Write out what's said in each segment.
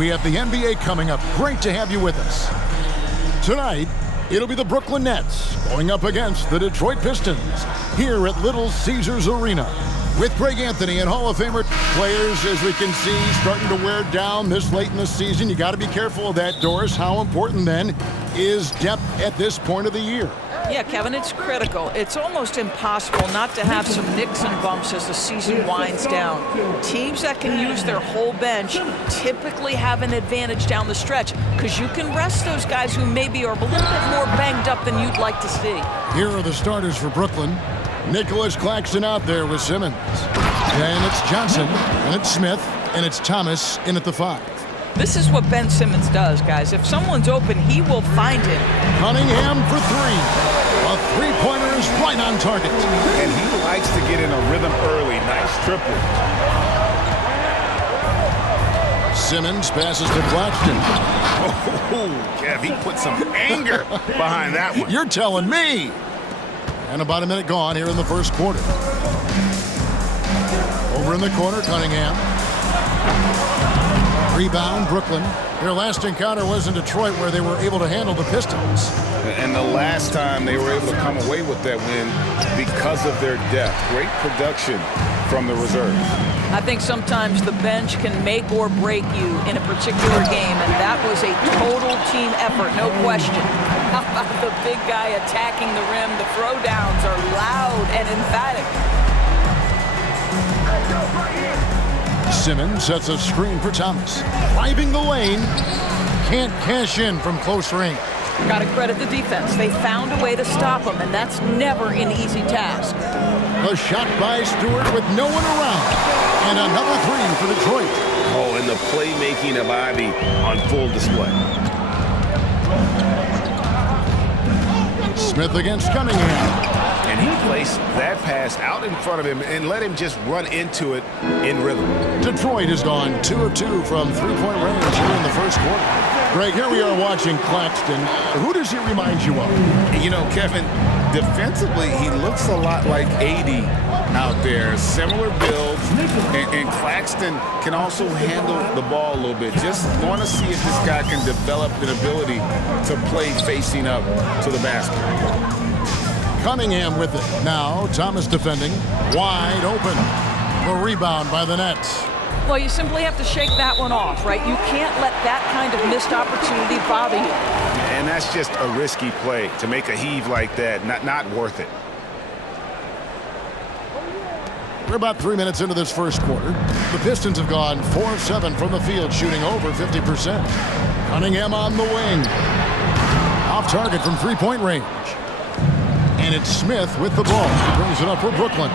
We have the NBA coming up. Great to have you with us. Tonight, it'll be the Brooklyn Nets going up against the Detroit Pistons here at Little Caesars Arena. With Greg Anthony and Hall of Famer players, as we can see, starting to wear down this late in the season. You got to be careful of that, Doris. How important, then, is depth at this point of the year? Yeah, Kevin, it's critical. It's almost impossible not to have some nicks and bumps as the season winds down. Teams that can use their whole bench typically have an advantage down the stretch because you can rest those guys who maybe are a little bit more banged up than you'd like to see. Here are the starters for Brooklyn. Nicholas Claxton out there with Simmons. And it's Johnson, and it's Smith, and it's Thomas in at the 5. This is what Ben Simmons does, guys. If someone's open, he will find him. Cunningham for 3. A three-pointer is right on target. And he likes to get in a rhythm early. Nice triple. Simmons passes to Claxton. Oh, Kev, he put some anger behind that one. You're telling me. And about a minute gone here in the first quarter. Over in the corner, Cunningham. Rebound, Brooklyn. Their last encounter was in Detroit, where they were able to handle the Pistons. And the last time they were able to come away with that win because of their depth. Great production from the reserves. I think sometimes the bench can make or break you in a particular game, and that was a total team effort, no question. How about the big guy attacking the rim? The throwdowns are loud and emphatic. Simmons sets a screen for Thomas. Driving the lane. Can't cash in from close range. Got to credit the defense. They found a way to stop him, and that's never an easy task. A shot by Stewart with no one around. And another 3 for Detroit. Oh, and the playmaking of Ivy on full display. Smith against Cunningham. And he placed that pass out in front of him and let him just run into it in rhythm. Detroit has gone 2 of 2 from three-point range here in the first quarter. Greg, here we are watching Claxton. Who does he remind you of? You know, Kevin, defensively, he looks a lot like AD out there. Similar builds, and Claxton can also handle the ball a little bit. Just want to see if this guy can develop an ability to play facing up to the basket. Cunningham with it. Now Thomas defending. Wide open. The rebound by the Nets. Well, you simply have to shake that one off, right? You can't let that kind of missed opportunity bother you. And that's just a risky play. To make a heave like that, not worth it. We're about 3 minutes into this first quarter. The Pistons have gone 4 of 7 from the field, shooting over 50%. Cunningham on the wing. Off target from three-point range. And it's Smith with the ball. He brings it up for Brooklyn.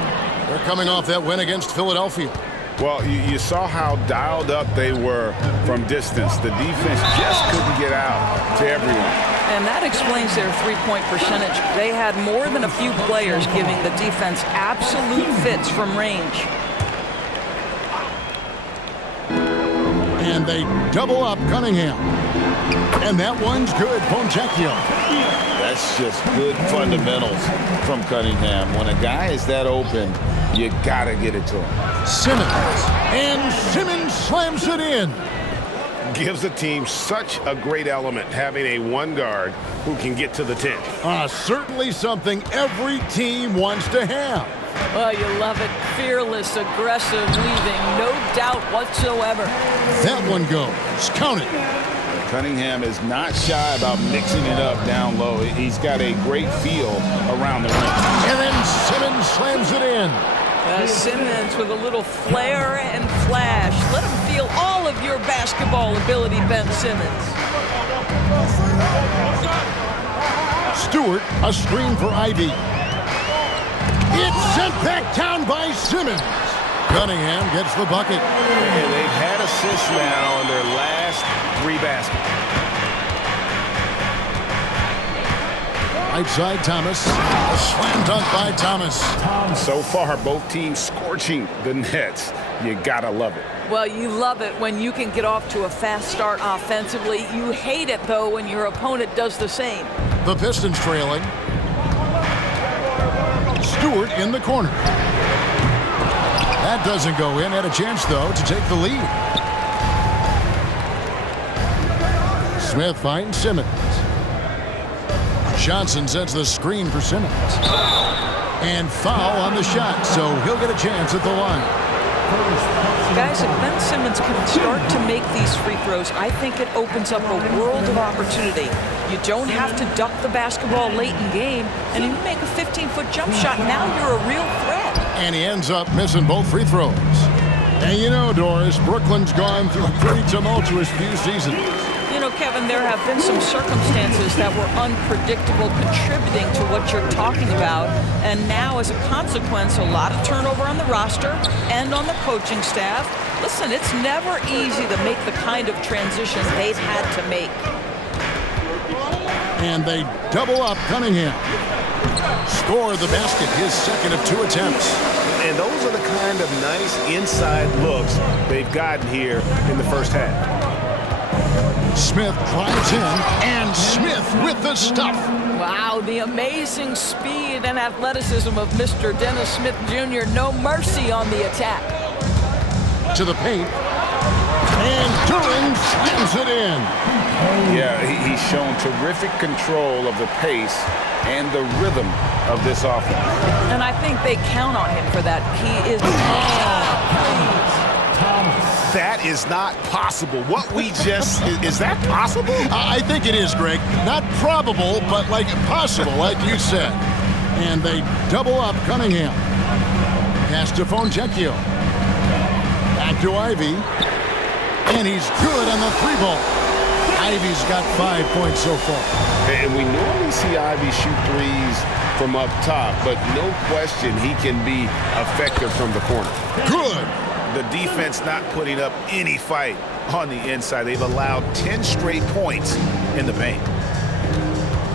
They're coming off that win against Philadelphia. Well, you saw how dialed up they were from distance. The defense just couldn't get out to everyone. And that explains their three-point percentage. They had more than a few players giving the defense absolute fits from range. And they double up Cunningham. And that one's good. Fontecchio. That's just good fundamentals from Cunningham. When a guy is that open, you got to get it to him. Simmons. And Simmons slams it in. Gives the team such a great element, having a one guard who can get to the 10. Certainly something every team wants to have. Well, you love it. Fearless, aggressive, leaving no doubt whatsoever. That one goes. Count it. Cunningham is not shy about mixing it up down low. He's got a great feel around the rim. And then Simmons slams it in. Simmons with a little flair and flash. Let him feel all of your basketball ability, Ben Simmons. Stewart, a screen for Ivy. It's sent back down by Simmons. Cunningham gets the bucket. And they've had assists now in their last 3 baskets. Right side, Thomas. A slam dunk by Thomas. So far, both teams scorching the Nets. You gotta love it. Well, you love it when you can get off to a fast start offensively. You hate it, though, when your opponent does the same. The Pistons trailing. Stewart in the corner. That doesn't go in. Had a chance, though, to take the lead. Smith finds Simmons. Johnson sets the screen for Simmons. And foul on the shot, so he'll get a chance at the line. Guys, if Ben Simmons can start to make these free throws, I think it opens up a world of opportunity. You don't have to duck the basketball late in game, and you make a 15-foot jump shot, now you're a real threat. And he ends up missing both free throws. And you know, Doris, Brooklyn's gone through a pretty tumultuous few seasons. You know, Kevin, there have been some circumstances that were unpredictable contributing to what you're talking about. And now, as a consequence, a lot of turnover on the roster and on the coaching staff. Listen, it's never easy to make the kind of transition they've had to make. And they double up Cunningham. Score the basket, his second of 2 attempts. And those are the kind of nice inside looks they've gotten here in the first half. Smith drives in, and Smith with the stuff. Wow, the amazing speed and athleticism of Mr. Dennis Smith Jr. No mercy on the attack. To the paint. And Durham slams it in. Yeah, he's shown terrific control of the pace and the rhythm of this offense. And I think they count on him for that. He is... That is not possible. What we just... is that possible? I think it is, Greg. Not probable, but like possible, like you said. And they double up Cunningham. Pass to Fontecchio. Back to Ivy. And he's good on the 3-ball. Ivy's got 5 points so far. And we normally see Ivy shoot threes from up top, but no question he can be effective from the corner. Good. The defense not putting up any fight on the inside. They've allowed 10 straight points in the paint.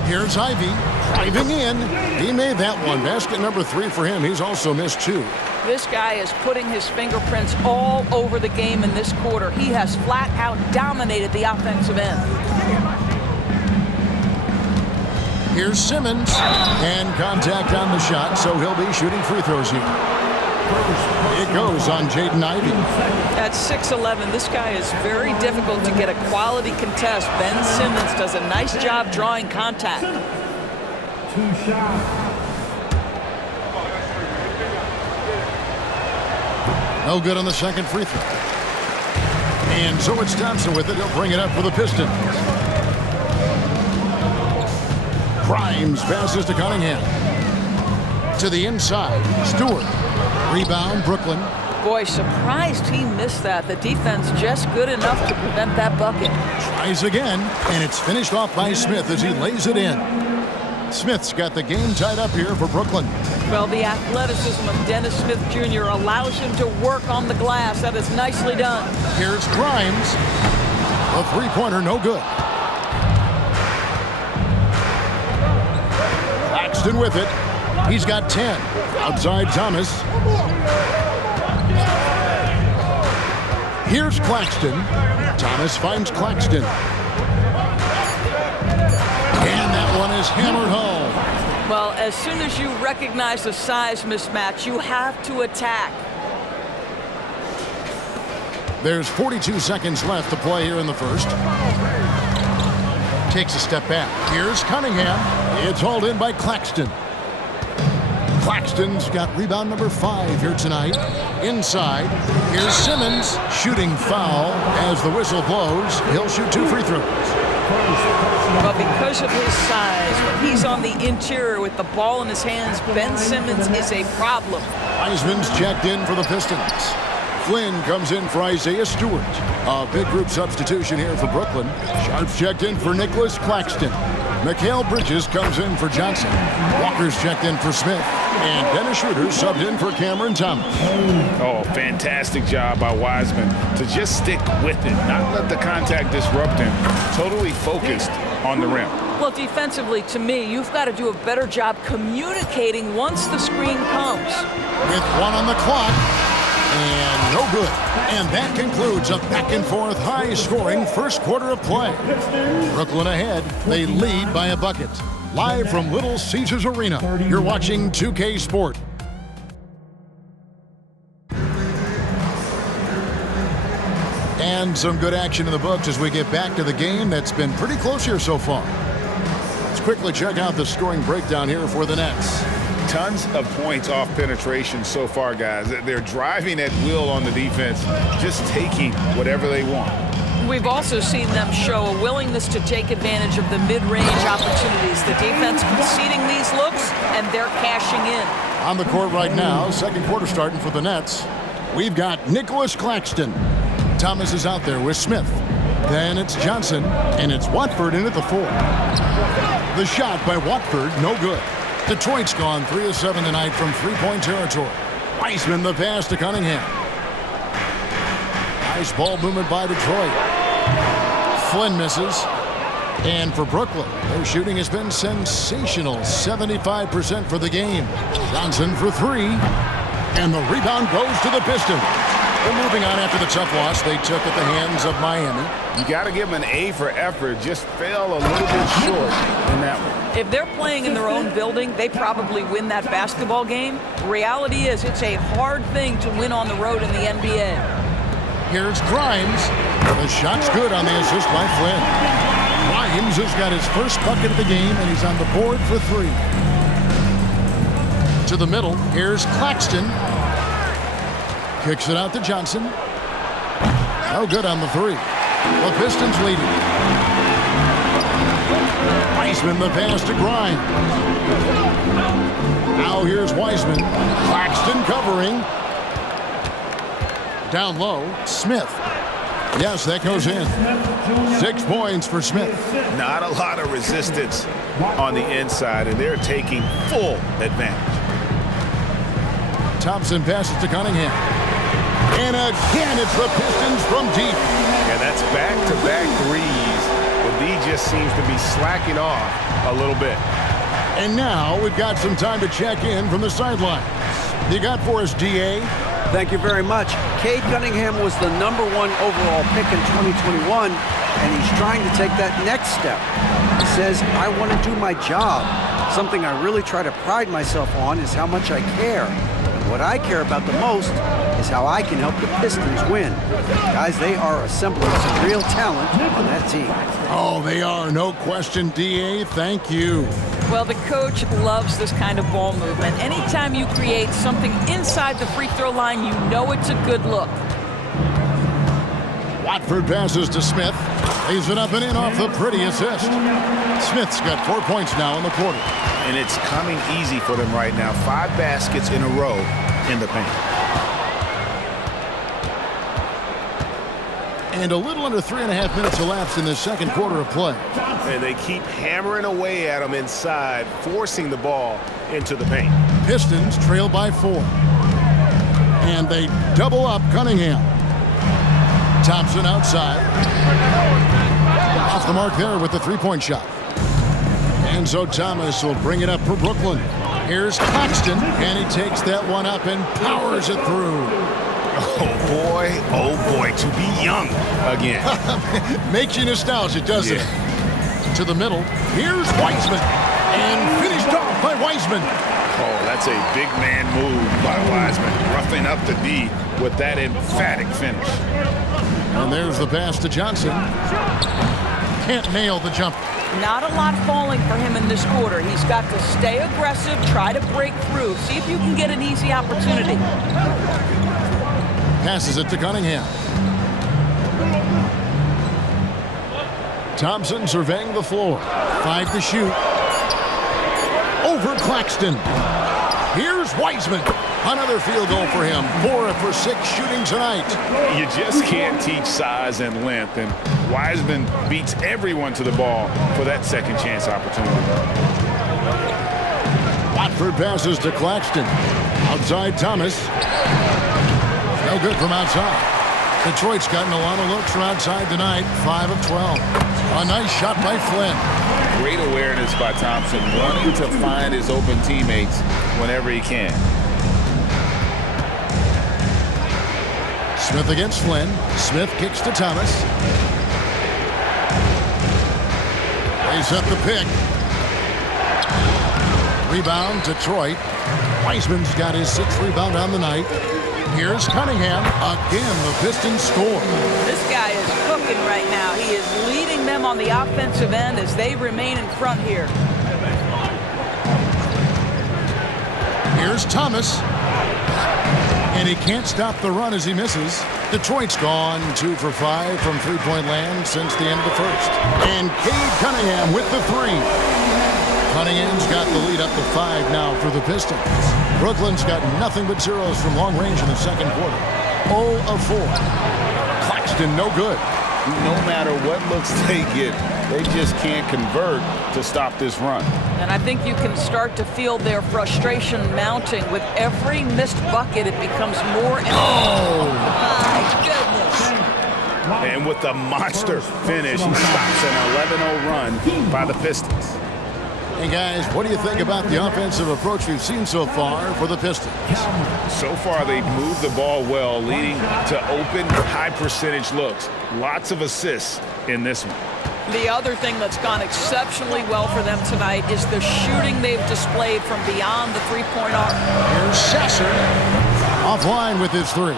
Here's Ivy driving in. He made that one. Basket number 3 for him. He's also missed 2. This guy is putting his fingerprints all over the game in this quarter. He has flat out dominated the offensive end. Here's Simmons. And contact on the shot, so he'll be shooting free throws here. It goes on Jaden Ivey. At 6'11", this guy is very difficult to get a quality contest. Ben Simmons does a nice job drawing contact. 2 shots. No good on the second free throw. And so it's Thompson with it. He'll bring it up for the Pistons. Grimes passes to Cunningham. To the inside. Stewart. Rebound, Brooklyn. Boy, surprised he missed that. The defense just good enough to prevent that bucket. Tries again, and it's finished off by Smith as he lays it in. Smith's got the game tied up here for Brooklyn. Well, the athleticism of Dennis Smith Jr. allows him to work on the glass. That is nicely done. Here's Grimes. A three-pointer, no good. Claxton with it. He's got 10. Outside Thomas. Here's Claxton. Thomas finds Claxton. And that one is hammered home. Well, as soon as you recognize the size mismatch, you have to attack. There's 42 seconds left to play here in the first. Takes a step back. Here's Cunningham. It's hauled in by Claxton. Claxton's got rebound number 5 here tonight. Inside, here's Simmons. Shooting foul as the whistle blows. He'll shoot 2 free throws. But because of his size, when he's on the interior with the ball in his hands, Ben Simmons is a problem. Wiseman's checked in for the Pistons. Flynn comes in for Isaiah Stewart. A big group substitution here for Brooklyn. Sharp's checked in for Nicholas Claxton. Mikal Bridges comes in for Johnson. Walker's checked in for Smith. And Dennis Schroeder subbed in for Cameron Thomas. Oh, fantastic job by Wiseman to just stick with it, not let the contact disrupt him. Totally focused on the rim. Well, defensively, to me, you've got to do a better job communicating once the screen comes. With 1 on the clock. And no good. And that concludes a back-and-forth, high-scoring first quarter of play. Brooklyn ahead. They lead by a bucket. Live from Little Caesars Arena, you're watching 2K Sport. And some good action in the books as we get back to the game that's been pretty close here so far. Let's quickly check out the scoring breakdown here for the Nets. Tons of points off penetration so far, guys. They're driving at will on the defense, just taking whatever they want. We've also seen them show a willingness to take advantage of the mid-range opportunities. The defense conceding these looks, and they're cashing in. On the court right now, second quarter starting for the Nets. We've got Nicholas Claxton. Thomas is out there with Smith. Then it's Johnson, and it's Watford in at the 4. The shot by Watford, no good. Detroit's gone 3 of 7 tonight from three-point territory. Wiseman the pass to Cunningham. Nice ball movement by Detroit. Flynn misses. And for Brooklyn, their shooting has been sensational. 75% for the game. Johnson for 3. And the rebound goes to the Pistons. They're moving on after the tough loss they took at the hands of Miami. You got to give them an A for effort. Just fell a little bit short in that one. If they're playing in their own building, they probably win that basketball game. Reality is it's a hard thing to win on the road in the NBA. Here's Grimes. The shot's good on the assist by Flynn. Grimes has got his first bucket of the game, and he's on the board for 3. To the middle, here's Claxton. Kicks it out to Johnson. No good on the 3. The Pistons leading. Wiseman the pass to Grimes. Now here's Wiseman. Claxton covering. Down low, Smith. Yes, that goes in. 6 points for Smith. Not a lot of resistance on the inside, and they're taking full advantage. Thompson passes to Cunningham. And again, it's the Pistons from deep. Yeah, that's back-to-back threes. The lead just seems to be slacking off a little bit. And now we've got some time to check in from the sidelines. You got for us, D.A.? Thank you very much. Cade Cunningham was the #1 overall pick in 2021, and he's trying to take that next step. He says, I want to do my job. Something I really try to pride myself on is how much I care. And what I care about the most is how I can help the Pistons win. Guys, they are assembling some real talent on that team. Oh, they are. No question, D.A. Thank you. Well, the coach loves this kind of ball movement. Anytime you create something inside the free throw line, you know it's a good look. Watford passes to Smith. Lays it up and in off the pretty assist. Smith's got 4 points now in the quarter. And it's coming easy for them right now. 5 baskets in a row in the paint. And a little under 3.5 minutes elapsed in the second quarter of play. And they keep hammering away at them inside, forcing the ball into the paint. Pistons trail by 4. And they double up Cunningham. Thompson outside. Off the mark there with the three-point shot. And so Thomas will bring it up for Brooklyn. Here's Claxton, and he takes that one up and powers it through. Oh boy, to be young again. Makes you nostalgic, doesn't it? To the middle, here's Wiseman, and finished off by Wiseman. Oh, that's a big man move by Wiseman, roughing up the D with that emphatic finish. And there's the pass to Johnson. Can't nail the jump. Not a lot falling for him in this quarter. He's got to stay aggressive, try to break through, see if you can get an easy opportunity. Passes it to Cunningham. Thompson surveying the floor. 5 to shoot. Over Claxton. Here's Wiseman. Another field goal for him. 4 for 6 shooting tonight. You just can't teach size and length, and Wiseman beats everyone to the ball for that second chance opportunity. Watford passes to Claxton. Outside Thomas. No good from outside. Detroit's gotten a lot of looks from outside tonight. 5 of 12. A nice shot by Flynn. Great awareness by Thompson, wanting to find his open teammates whenever he can. Smith against Flynn. Smith kicks to Thomas. They set the pick. Rebound, Detroit. Wiseman's got his 6th rebound on the night. Here's Cunningham. Again, the Pistons score. This guy is cooking right now. He is leading them on the offensive end as they remain in front here. Here's Thomas. And he can't stop the run as he misses. Detroit's gone 2 for 5 from three-point land since the end of the first. And Cade Cunningham with the three. Cunningham's got the lead up to 5 now for the Pistons. Brooklyn's got nothing but zeros from long range in the second quarter. 0 of 4. Claxton, no good. No matter what looks they get, they just can't convert to stop this run. And I think you can start to feel their frustration mounting. With every missed bucket, it becomes more and more. My goodness. And with the monster finish, he stops an 11-0 run by the Pistons. Hey, guys, what do you think about the offensive approach we've seen so far for the Pistons? So far, they've moved the ball well, leading to open, high-percentage looks. Lots of assists in this one. The other thing that's gone exceptionally well for them tonight is the shooting they've displayed from beyond the three-point arc. Here's Sasser offline with his three.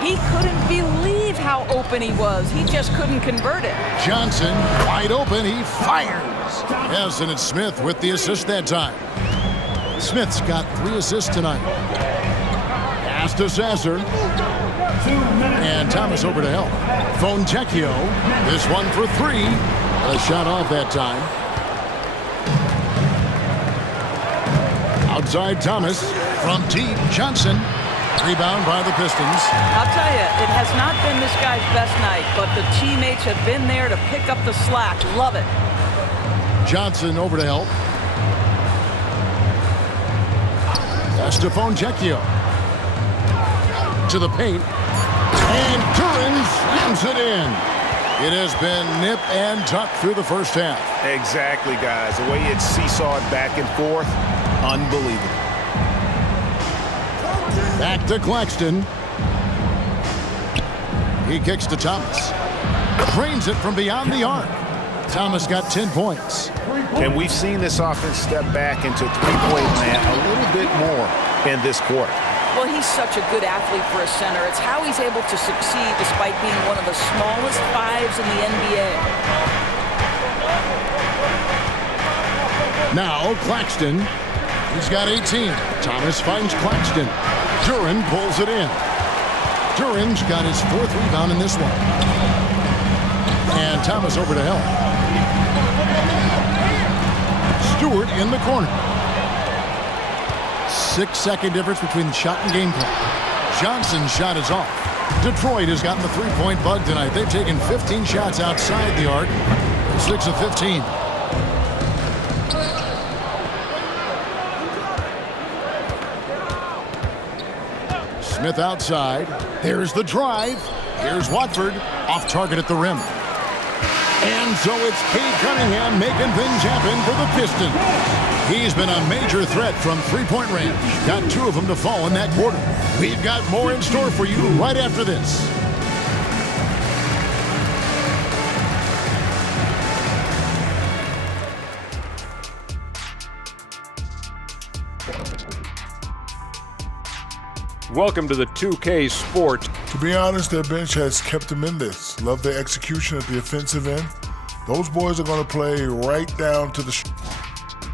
He couldn't believe how open he was. He just couldn't convert it. Johnson wide open. He fires. Yes, and it's Smith with the assist that time. Smith's got 3 assists tonight. Pass to Sasser. And Thomas over to help. Fontecchio. This one for 3. A shot off that time. Outside Thomas. From deep, Johnson. Rebound by the Pistons. I'll tell you, it has not been this guy's best night, but the teammates have been there to pick up the slack. Love it. Johnson over to help. That's to Fontecchio. To the paint. And Turin slams it in. It has been nip and tuck through the first half. Exactly, guys. The way it's seesawed back and forth, unbelievable. Back to Claxton. He kicks to Thomas. Drains it from beyond the arc. Thomas got 10 points. And we've seen this offense step back into three-point land a little bit more in this quarter. Well, he's such a good athlete for a center. It's how he's able to succeed despite being one of the smallest 5s in the NBA. Now Claxton. He's got 18. Thomas finds Claxton. Duran pulls it in. Duran's got his 4th rebound in this one. And Thomas over to help. Stewart in the corner. 6-second difference between the shot and game clock. Johnson's shot is off. Detroit has gotten the three-point bug tonight. They've taken 15 shots outside the arc. 6 of 15. Smith outside. There's the drive. Here's Watford. Off target at the rim. And so it's Cade Cunningham making things happen for the Pistons. He's been a major threat from three-point range. Got 2 of them to fall in that quarter. We've got more in store for you right after this. Welcome to the 2K Sports. To be honest, their bench has kept them in this. Love their execution at the offensive end. Those boys are going to play right down to the...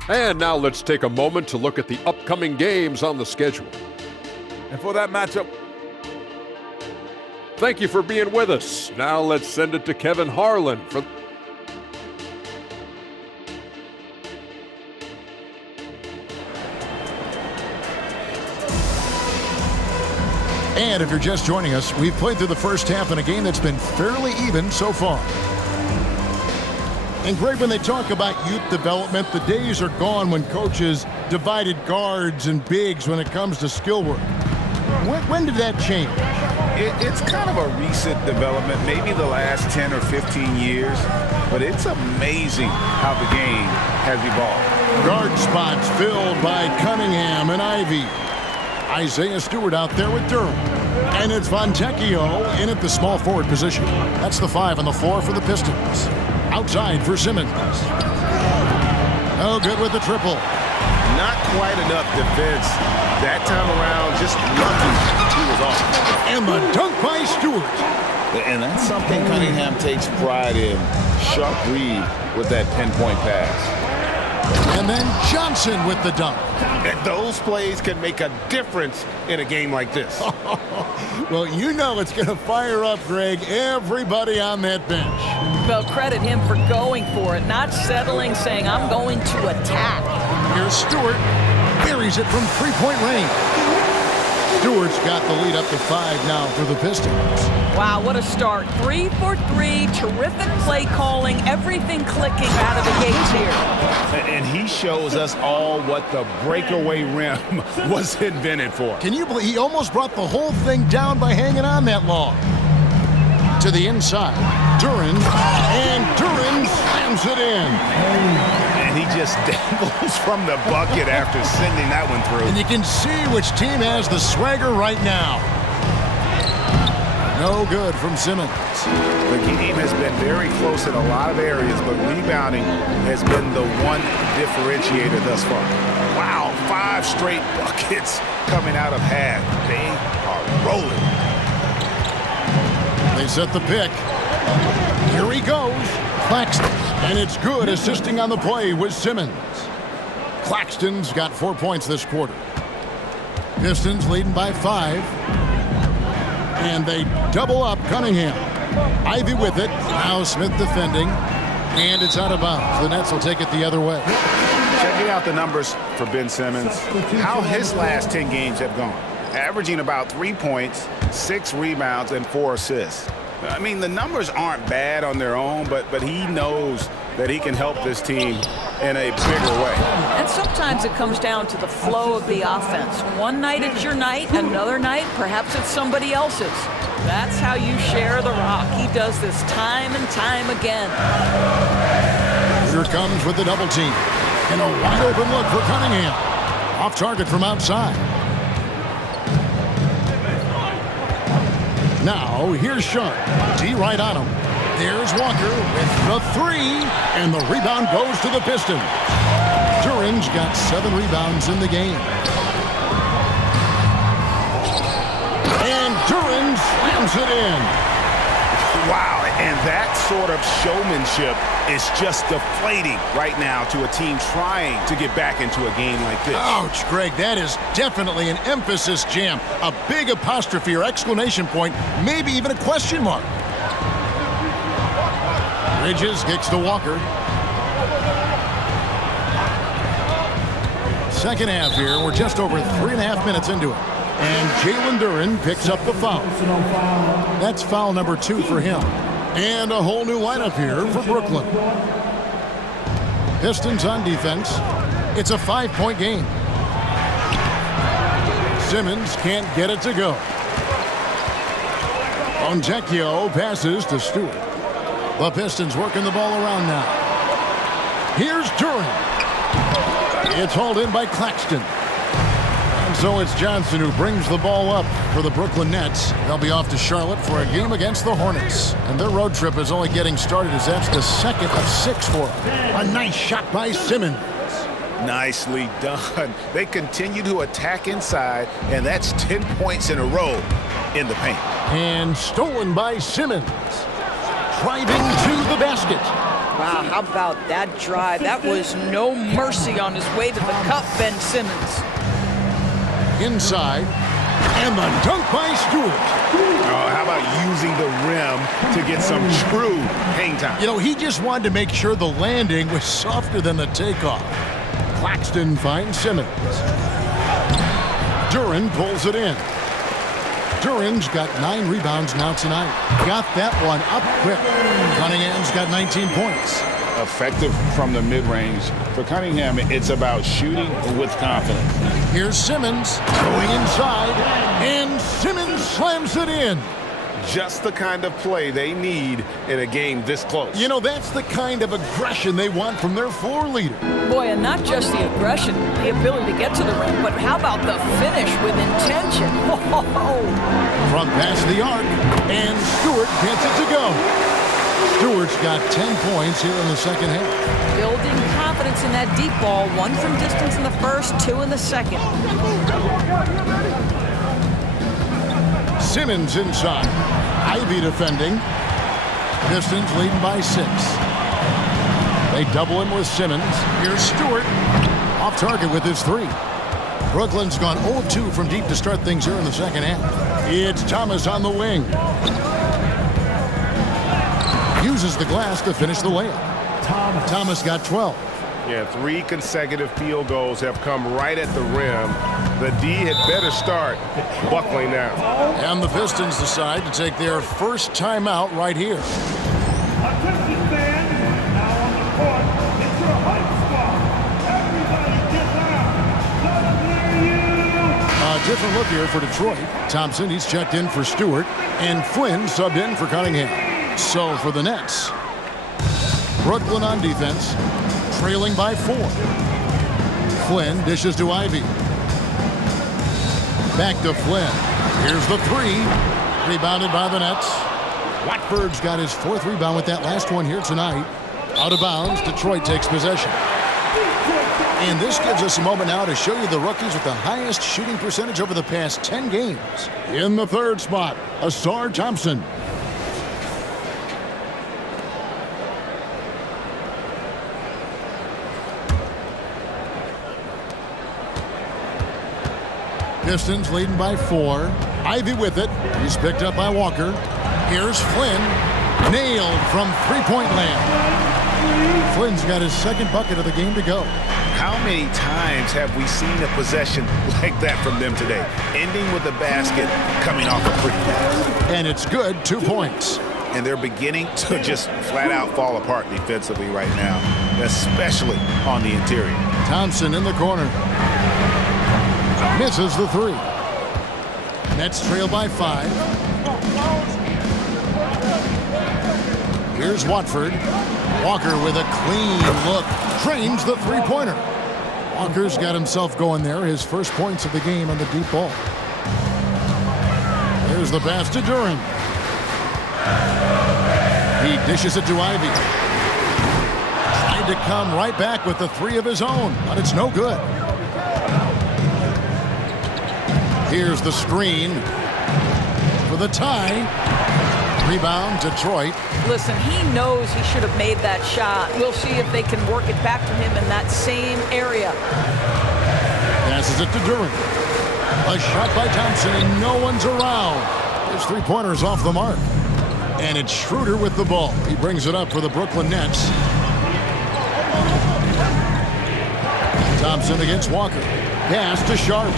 And now let's take a moment to look at the upcoming games on the schedule. And for that matchup, thank you for being with us. Now let's send it to Kevin Harlan for... And if you're just joining us, we've played through the first half in a game that's been fairly even so far. And Greg, when they talk about youth development, the days are gone when coaches divided guards and bigs when it comes to skill work. When did that change? It's kind of a recent development, maybe the last 10 or 15 years, but it's amazing how the game has evolved. Guard spots filled by Cunningham and Ivy. Isaiah Stewart out there with Durham. And it's Fontecchio in at the small forward position. That's the 5 on the floor for the Pistons. Outside for Simmons. Oh, good with the triple. Not quite enough defense that time around. Just lucky he was off. And the dunk by Stewart. And that's something Cunningham takes pride in. Sharp read with that pinpoint pass. And then Johnson with the dunk. And those plays can make a difference in a game like this. Well, you know it's going to fire up, Greg, everybody on that bench. Well, credit him for going for it, not settling, saying, I'm going to attack. Here's Stewart. Buries it from three-point range. Stewart's got the lead up to 5 now for the Pistons. Wow, what a start. 3 for 3, terrific play calling, everything clicking out of the gates here. And he shows us all what the breakaway rim was invented for. Can you believe he almost brought the whole thing down by hanging on that long? To the inside. Duren, and Duren slams it in. And he just dangles from the bucket after sending that one through. And you can see which team has the swagger right now. No good from Simmons. The team has been very close in a lot of areas, but rebounding has been the one differentiator thus far. Wow, 5 straight buckets coming out of half. They are rolling. They set the pick. Here he goes. Claxton. And it's good, assisting on the play with Simmons. Claxton's got 4 points this quarter. Pistons leading by 5. And they double up Cunningham. Ivy with it. Now Smith defending. And it's out of bounds. The Nets will take it the other way. Checking out the numbers for Ben Simmons. How his last 10 games have gone. Averaging about 3 points, 6 rebounds, and 4 assists. I mean, the numbers aren't bad on their own, but he knows that he can help this team in a bigger way. And sometimes it comes down to the flow of the offense. One night it's your night, another night perhaps it's somebody else's. That's how you share the rock. He does this time and time again. Here comes with the double team. And a wide open look for Cunningham. Off target from outside. Now, here's Sharp. D right on him. There's Walker with the 3, and the rebound goes to the Pistons. Duren's got 7 rebounds in the game. And Duren slams it in. Wow, and that sort of showmanship is just deflating right now to a team trying to get back into a game like this. Ouch, Greg, that is definitely an emphasis jam. A big apostrophe or exclamation point, maybe even a question mark. Bridges kicks to Walker. Second half here, we're just over 3.5 minutes into it. And Jalen Duren picks up the foul. That's foul number 2 for him. And a whole new lineup here for Brooklyn. Pistons on defense. It's a 5-point game. Simmons can't get it to go. Fontecchio passes to Stewart. The Pistons working the ball around now. Here's Duren. It's hauled in by Claxton. And so it's Johnson who brings the ball up for the Brooklyn Nets. They'll be off to Charlotte for a game against the Hornets. And their road trip is only getting started as that's the second of 6 for them. A nice shot by Simmons. Nicely done. They continue to attack inside, and that's 10 points in a row in the paint. And stolen by Simmons. Driving to the basket. Wow, how about that drive? That was no mercy on his way to the cup, Ben Simmons. Inside. And the dunk by Stewart. Oh, how about using the rim to get some true hang time? You know, he just wanted to make sure the landing was softer than the takeoff. Claxton finds Simmons. Duren pulls it in. Duren's got 9 rebounds now tonight. Got that one up quick. Cunningham's got 19 points. Effective from the mid-range. For Cunningham, it's about shooting with confidence. Here's Simmons going inside, and Simmons slams it in. Just the kind of play they need in a game this close. You know, that's the kind of aggression they want from their floor leader. Boy, and not just the aggression, the ability to get to the rim, but how about the finish with intention? Whoa. From past the arc, and Stewart gets it to go. Stewart's got 10 points here in the second half. Building confidence in that deep ball. 1 from distance in the first, 2 in the second. Simmons inside. Ivy defending. Pistons leading by 6. They double him with Simmons. Here's Stewart. Off target with his 3. Brooklyn's gone 0-2 from deep to start things here in the second half. It's Thomas on the wing. Uses the glass to finish the layup. Thomas got 12. Yeah, 3 consecutive field goals have come right at the rim. The D had better start buckling now. And the Pistons decide to take their first timeout right here. Attention fans, now on the court, it's your hype squad. Everybody get down. Let them hear you. A different look here for Detroit. Thompson, he's checked in for Stewart, and Flynn subbed in for Cunningham. So for the Nets, Brooklyn on defense, trailing by 4. Flynn dishes to Ivy. Back to Flynn. Here's the 3. Rebounded by the Nets. Watford's got his 4th rebound with that last one here tonight. Out of bounds, Detroit takes possession. And this gives us a moment now to show you the rookies with the highest shooting percentage over the past 10 games. In the 3rd spot, Asar Thompson. Pistons leading by 4. Ivy with it. He's picked up by Walker. Here's Flynn. Nailed from three-point land. Flynn's got his 2nd bucket of the game to go. How many times have we seen a possession like that from them today? Ending with a basket, coming off a free pass. And it's good, 2 points. And they're beginning to just flat out fall apart defensively right now, especially on the interior. Thompson in the corner. Misses the 3. Nets trail by 5. Here's Watford. Walker with a clean look. Drains the 3-pointer. Walker's got himself going there. His first points of the game on the deep ball. There's the pass to Duran. He dishes it to Ivy. Tried to come right back with the 3 of his own, but it's no good. Here's the screen for the tie. Rebound, Detroit. Listen, he knows he should have made that shot. We'll see if they can work it back to him in that same area. Passes it to Duran. A shot by Thompson, and no one's around. His 3-pointer's off the mark. And it's Schroeder with the ball. He brings it up for the Brooklyn Nets. Thompson against Walker. Pass to Sharp.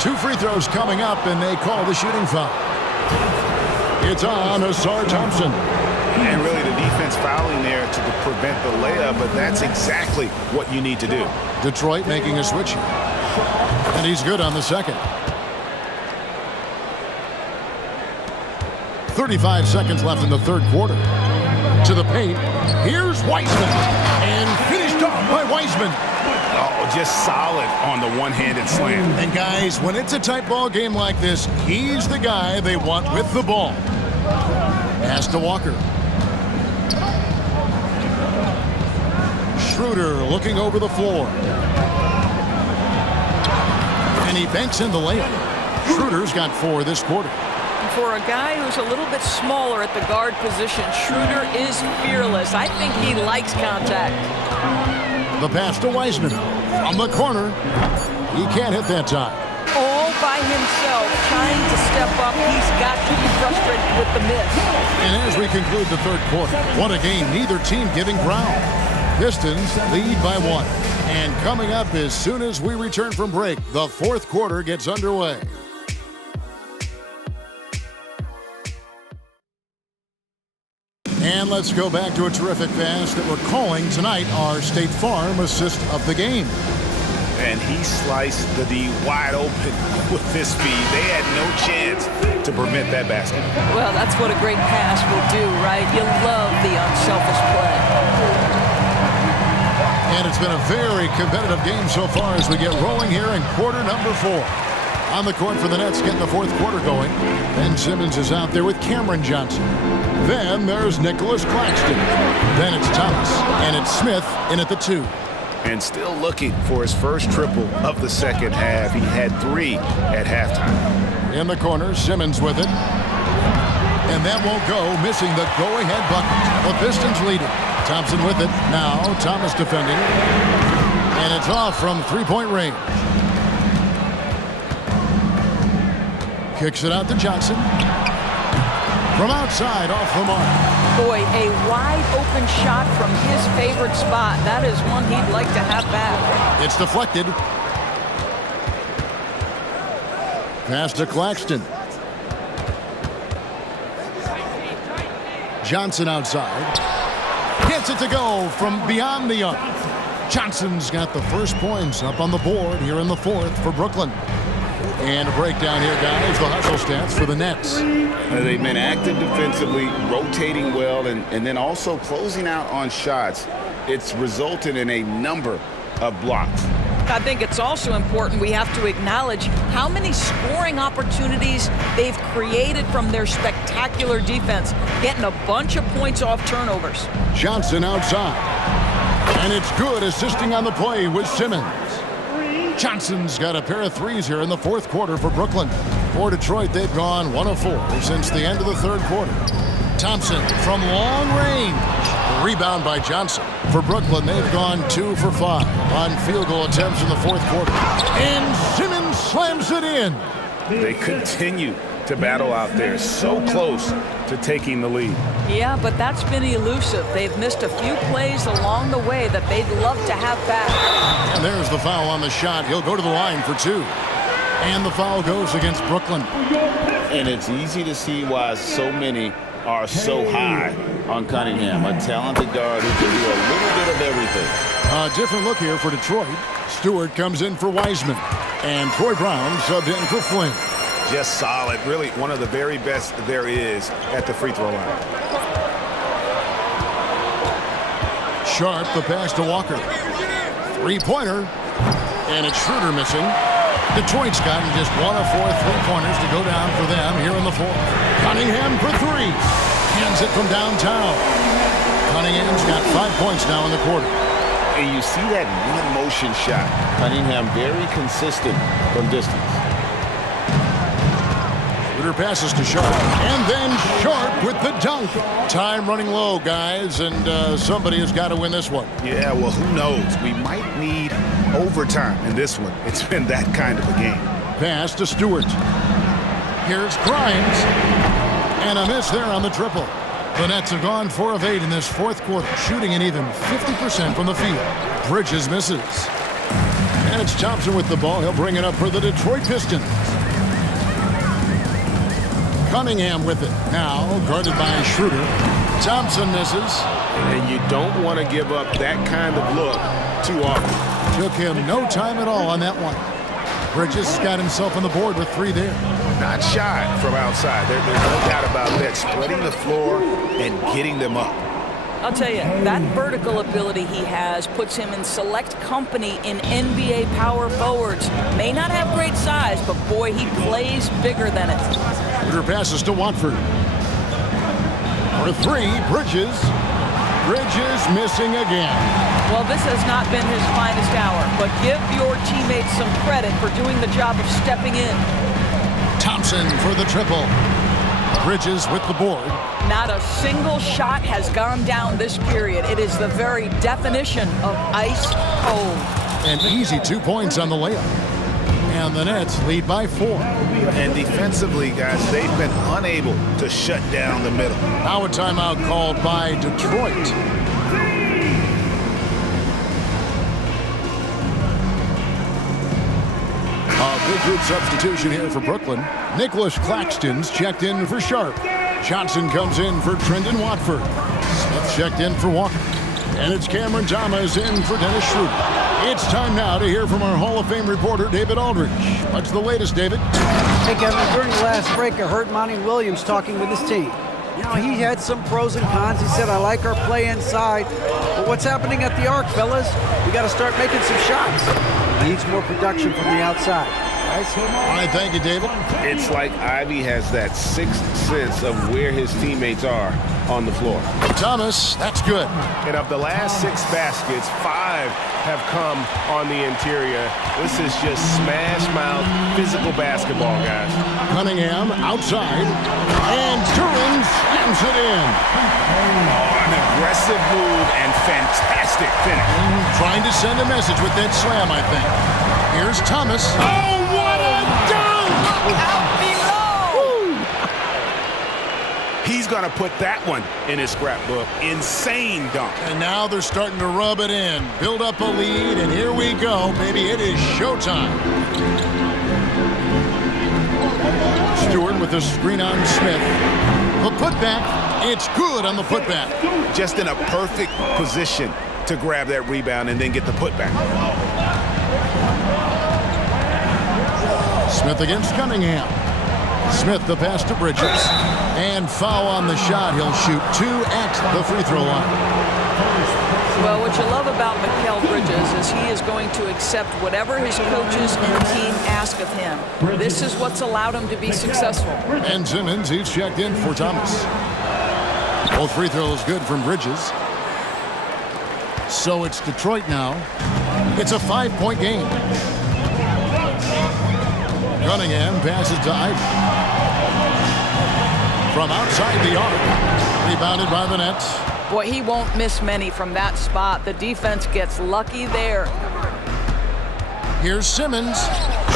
2 free throws coming up, and they call the shooting foul. It's on Asar Thompson. And really the defense fouling there to prevent the layup, but that's exactly what you need to do. Detroit making a switch here. And he's good on the 2nd. 35 seconds left in the 3rd quarter. To the paint. Here's Wiseman. And finished off by Wiseman. Oh, just solid on the one-handed slam. And guys, when it's a tight ball game like this, he's the guy they want with the ball. Pass to Walker. Schroeder looking over the floor. And he banks in the layup. Schroeder's got 4 this quarter. For a guy who's a little bit smaller at the guard position, Schroeder is fearless. I think he likes contact. The pass to Wiseman. From the corner. He can't hit that time. All by himself, trying to step up. He's got to be frustrated with the miss. And as we conclude the 3rd quarter, what a game, neither team giving ground. Pistons lead by 1. And coming up as soon as we return from break, the 4th quarter gets underway. And let's go back to a terrific pass that we're calling tonight our State Farm assist of the game. And he sliced the D wide open with his speed. They had no chance to prevent that basket. Well, that's what a great pass will do, right? You love the unselfish play. And it's been a very competitive game so far as we get rolling here in quarter number 4. On the court for the Nets, getting the 4th quarter going. Ben Simmons is out there with Cameron Johnson. Then there's Nicholas Claxton. Then it's Thomas. And it's Smith in at the 2. And still looking for his first triple of the second half. He had 3 at halftime. In the corner, Simmons with it. And that won't go, missing the go-ahead bucket. The Pistons lead it. Thompson with it. Now Thomas defending. And it's off from three-point range. Kicks it out to Johnson. From outside, off the mark. Boy, a wide-open shot from his favorite spot. That is one he'd like to have back. It's deflected. Pass to Claxton. Johnson outside. Gets it to go from beyond the arc. Johnson's got the first points up on the board here in the fourth for Brooklyn. And a breakdown here, guys. The hustle stats for the Nets. They've been active defensively, rotating well, and then also closing out on shots. It's resulted in a number of blocks. I think it's also important we have to acknowledge how many scoring opportunities they've created from their spectacular defense, getting a bunch of points off turnovers. Johnson outside. And it's good, assisting on the play with Simmons. Johnson's got a pair of threes here in the fourth quarter for Brooklyn. For Detroit, they've gone 1 of 4 since the end of the third quarter. Thompson from long range. The rebound by Johnson. For Brooklyn, they've gone 2 for 5 on field goal attempts in the fourth quarter. And Simmons slams it in. They continue to battle out there, so close to taking the lead. Yeah, but that's been elusive. They've missed a few plays along the way that they'd love to have back. And there's the foul on the shot. He'll go to the line for 2. And the foul goes against Brooklyn. And it's easy to see why so many are so high on Cunningham, a talented guard who can do a little bit of everything. A different look here for Detroit. Stewart comes in for Wiseman. And Troy Brown subbed in for Flynn. Just solid. Really one of the very best there is at the free throw line. Sharp, the pass to Walker. Three-pointer. And it's Schroeder missing. Detroit's gotten just 1 of 4 three-pointers to go down for them here in the fourth. Cunningham for 3. Hands it from downtown. Cunningham's got 5 points now in the quarter. And you see that one-motion shot. Cunningham very consistent from distance. Passes to Sharp, and then Sharp with the dunk. Time running low, guys, and somebody has got to win this one. Yeah, well, who knows? We might need overtime in this one. It's been that kind of a game. Pass to Stewart. Here's Grimes, and a miss there on the triple. The Nets have gone 4 of 8 in this fourth quarter, shooting an even 50% from the field. Bridges misses. And it's Thompson with the ball. He'll bring it up for the Detroit Pistons. Cunningham with it. Now guarded by Schroeder. Thompson misses. And you don't want to give up that kind of look too often. Took him no time at all on that one. Bridges got himself on the board with 3 there. Not shy from outside. There's no doubt about that. Spreading the floor and getting them up. I'll tell you, that vertical ability he has puts him in select company in NBA power forwards. May not have great size, but boy, he plays bigger than it. Schroeder passes to Watford. For 3, Bridges. Bridges missing again. Well, this has not been his finest hour, but give your teammates some credit for doing the job of stepping in. Thompson for the triple. Bridges with the board. Not a single shot has gone down this period. It is the very definition of ice cold. An easy 2 points on the layup. And the Nets lead by 4. And defensively, guys, they've been unable to shut down the middle. Now a timeout called by Detroit. A big group substitution here for Brooklyn. Nicholas Claxton's checked in for Sharp. Johnson comes in for Trendon Watford. Smith checked in for Walker. And it's Cameron Thomas in for Dennis Schroeder. It's time now to hear from our Hall of Fame reporter, David Aldridge. What's the latest, David? Hey, Kevin, during the last break, I heard Monty Williams talking with his team. You know, he had some pros and cons. He said, I like our play inside. But what's happening at the arc, fellas? We got to start making some shots. Needs more production from the outside. guys. All right, thank you, David. It's like Ivy has that sixth sense of where his teammates are on the floor. Thomas, that's good. And of the last 6 baskets, 5 have come on the interior. This is just smash-mouth physical basketball, guys. Cunningham outside, and Duran slams it in. An aggressive move and fantastic finish. Trying to send a message with that slam, I think. Here's Thomas. Oh, what a dunk! Out below! He's going to put that one in his scrapbook. Insane dunk. And now they're starting to rub it in, build up a lead, and here we go, baby. It is showtime. Stewart with the screen on Smith. The putback, it's good on the putback. Just in a perfect position to grab that rebound and then get the putback. Smith against Cunningham. Smith the pass to Bridges. And foul on the shot. He'll shoot 2 at the free throw line. Well, what you love about Mikal Bridges is he is going to accept whatever his coaches and team ask of him. This is what's allowed him to be successful. And Simmons, he's checked in for Thomas. Both free throws good from Bridges. So it's Detroit now. It's a 5-point game. Cunningham passes to Ivy. From outside the arc. Rebounded by the Nets. Boy, he won't miss many from that spot. The defense gets lucky there. Here's Simmons.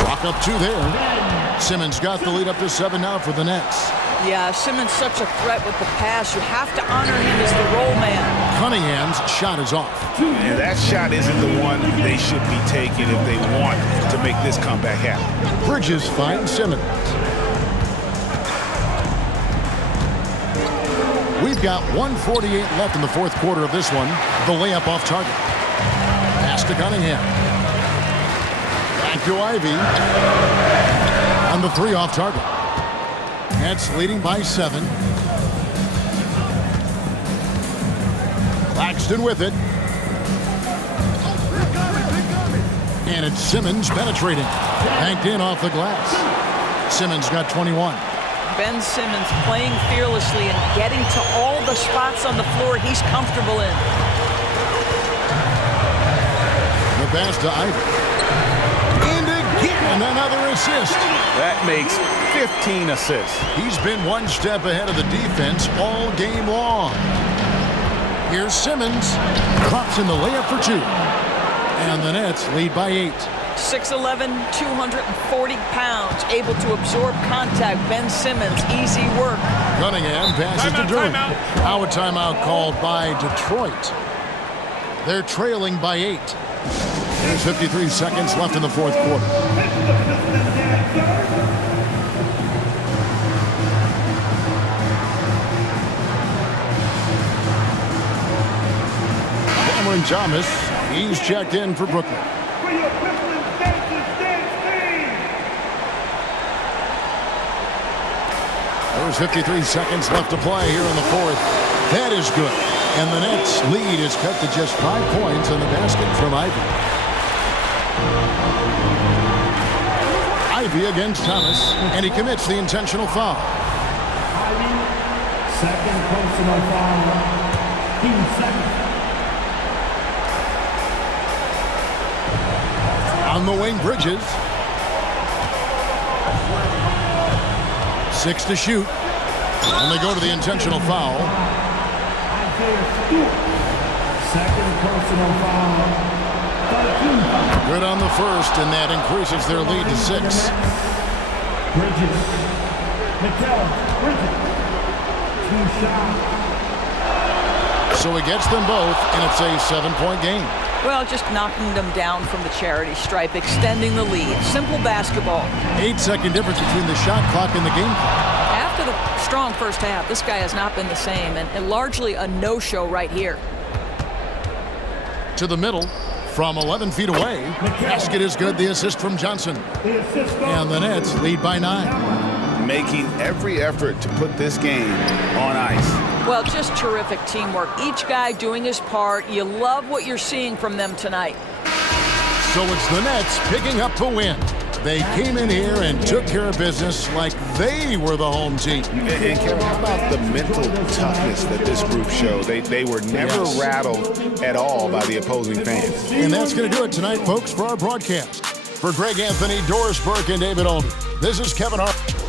Chalk up 2 there. Simmons got the lead up to 7 now for the Nets. Yeah, Simmons such a threat with the pass. You have to honor him as the roll man. Cunningham's shot is off. And that shot isn't the one they should be taking if they want to make this comeback happen. Bridges finds Simmons. We've got 1:48 left in the 4th quarter of this one. The layup off target. Pass to Cunningham. Back to Ivy. On the 3 off target. Nets leading by 7. Claxton with it. And it's Simmons penetrating. Banked in off the glass. Simmons got 21. Ben Simmons playing fearlessly and getting to all the spots on the floor he's comfortable in. The pass to Ivy. And again, another assist. That makes 15 assists. He's been one step ahead of the defense all game long. Here's Simmons. Drops in the layup for 2. And the Nets lead by 8. 6'11", 240 pounds, able to absorb contact. Ben Simmons, easy work. Cunningham passes to Duran. Now a timeout called by Detroit. They're trailing by 8. There's 53 seconds left in the 4th quarter. Cameron Thomas, he's checked in for Brooklyn. There's 53 seconds left to play here in the 4th. That is good. And the Nets' lead is cut to just 5 points on the basket from Ivy. Ivy against Thomas, and he commits the intentional foul. Ivy, second personal foul. Team second. On the wing, Bridges. 6 to shoot. And they go to the intentional foul. Second personal foul. Good on the first, and that increases their lead to 6. Bridges. Mikal Bridges. 2 shots. So he gets them both, and it's a 7-point game. Well, just knocking them down from the charity stripe, extending the lead. Simple basketball. 8-second difference between the shot clock and the game clock. After the strong first half, this guy has not been the same, and largely a no-show right here. To the middle, from 11 feet away. Basket is good, the assist from Johnson. And the Nets lead by 9. Making every effort to put this game on ice. Well, just terrific teamwork. Each guy doing his part. You love what you're seeing from them tonight. So it's the Nets picking up the win. They came in here and took care of business like they were the home team. And Kevin, how about the mental toughness that this group showed? They were never rattled at all by the opposing fans. And that's going to do it tonight, folks, for our broadcast. For Greg Anthony, Doris Burke, and David Alden, this is Kevin Hart.